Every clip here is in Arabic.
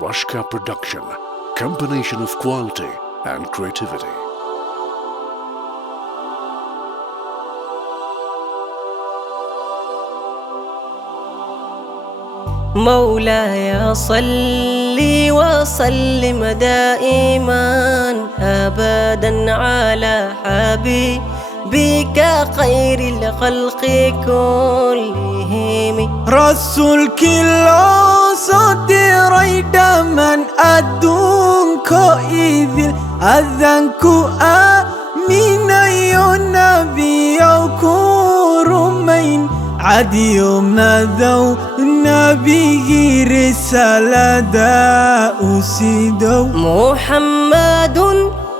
Rashka Production, combination of quality and creativity. مولاي صل وسلم دائما أبدا على حبيبك خير الخلق كلهم. رسول كلا صدري دمن أدونك إذ أذنك آمين يا نبي كرمين عدي ماذو نبي رسالة دا أسيدو. محمد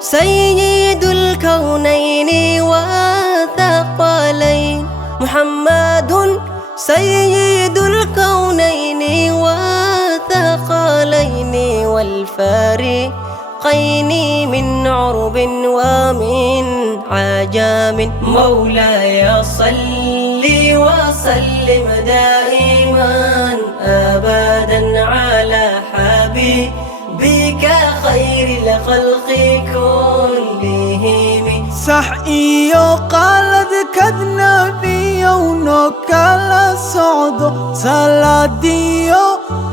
سيد الكونين والثقلين، محمد سيد الكونين والثقلين والفريقين من عرب ومن عجم. مولاي صل وسلم دائما أبدا على حبيبك خير الخلق كلهم. صحيح قال ذكر نبي ونكال صعد صلاديو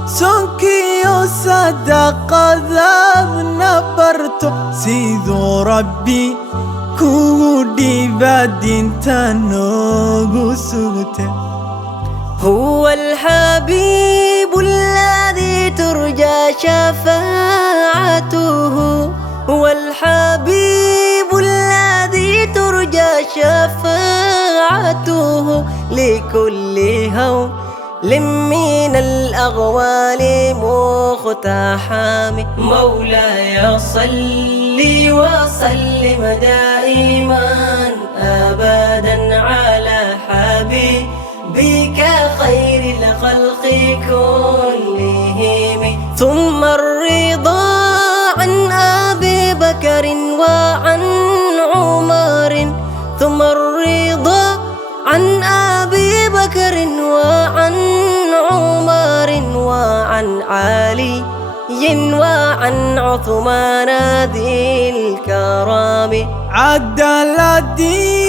سنكيو صدق ذاب نبرتو سيدو ربي كودي بدين تنوغو سوته. هو الحبيب الذي ترجى شفاعته، هو الحبيب الذي ترجى شفاعته لكل هول من الأغوال مقتحم. مولاي صل وسلم دائما أبدا على حبيبك خير الخلق كلهم. ثم الرضا عن أبي بكر وعن عمر، ثم الرضا عن أبي بكر وعن عمر وعن علي وعن عثمان ذي الكرام. عدلتي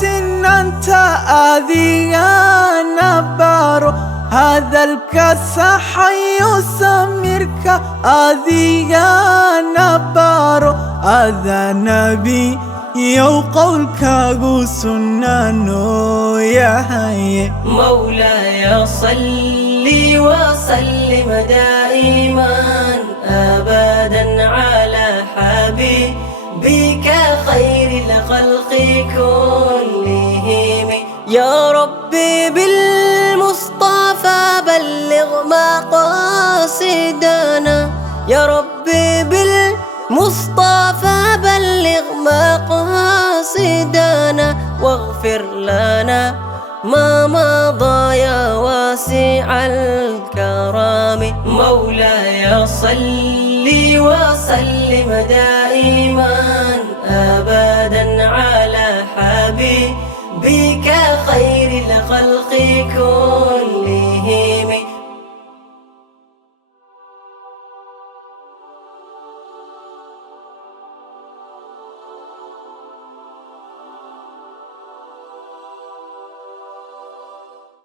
سننت أذيان بارو هذا الكسح يسمرك أذيان بارو هذا نبي يو قولك سنانو يا هي. مولاي صل وسلم دائما أبدا على حبيبك خير الخلق كلهم. يا ربي بالمصطفى بلغ مقاصدنا، يا ربي بالمصطفى بلغ مقاصدنا واغفر لنا ما مضى يا واسع الكرام. مولاي صل وسلم دائما أبدا على حبيبك خير الخلق كلهم.